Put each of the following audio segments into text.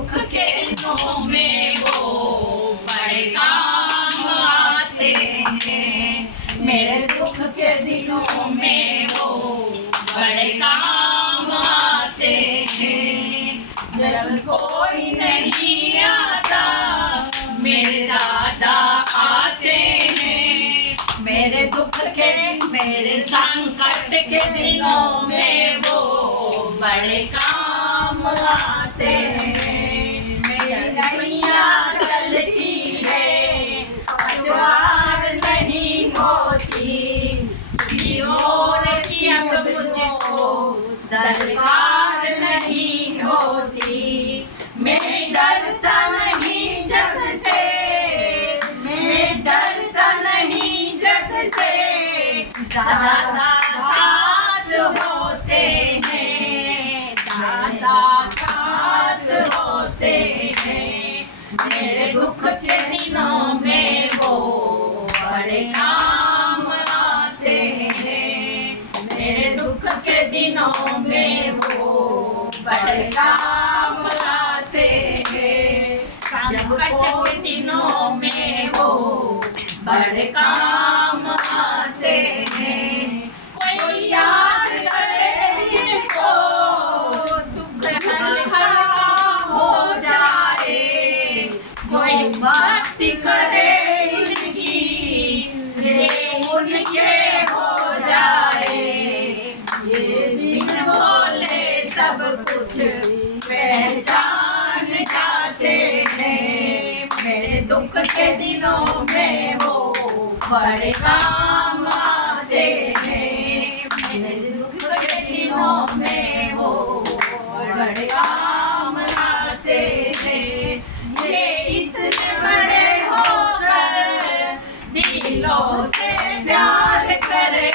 दुख के दिनों में वो बड़े काम आते हैं। मेरे दुख के दिनों में वो बड़े काम आते हैं। जब कोई नहीं आता मेरे दादा आते हैं। मेरे दुख के मेरे संकट के दिनों में वो बड़े काम आते हैं। मेरी नैया चलती है पतवार नहीं होती, किसी और की अब मुझको दरकार नहीं होती। मैं डरता नहीं जग से, मैं डरता नहीं जग से, दादा साथ होते हैं, दादा साथ होते हैं। मेरे दुख के दिनों में वो बड़े काम आते हैं। मेरे दुख के दिनों में वो बड़े काम आते हैं। जब कोई दिनों में वो बड़े काम आते हैं। कोई याद करे इनको दुख हल्का हो जाए, कोई भक्ति करे इनकी ये उनके हो जाए। ये दिन बोले सब कुछ पहचान जाते हैं। मेरे दुख के दिनों में वो बड़े काम आते हैं। मेरे दुख के दिनों में वो बड़े काम आते हैं। ये इतने बड़े होकर दिलों से प्यार करे,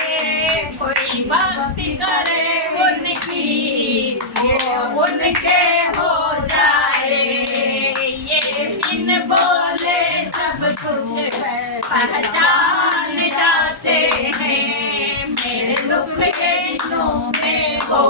कोई भक्ति करे उनकी ये उनके हो जाए। ये बिन बोले सब कुछ पहचान जाते हैं। मेरे दुख के दिनों में वो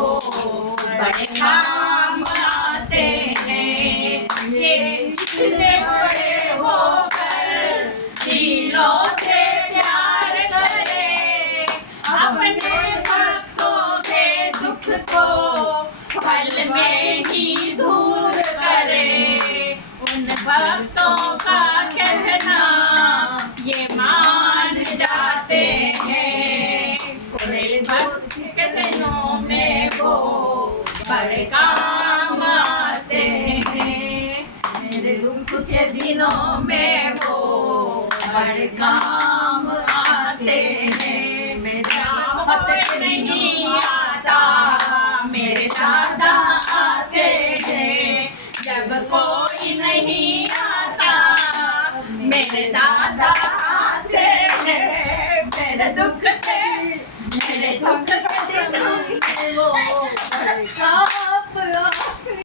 बड़े काम आते हैं। ये इतने बड़े होकर दिलों से प्यार करे, अपने भक्तों के दुख को पल में ही दूर करे। उन भक्तों का कहना ये मान जाते हैं। कोई भक्त के दिनों में वो बड़े काम आते हैं। मेरे दुख के दिनों में वो बड़े काम आते हैं। मेरे आफत के नहीं आता मेरे दादा आते हैं। जब कोई नहीं आता मेरे दादा आते हैं। मेरे दुख के मेरे सुख के दिनों में वो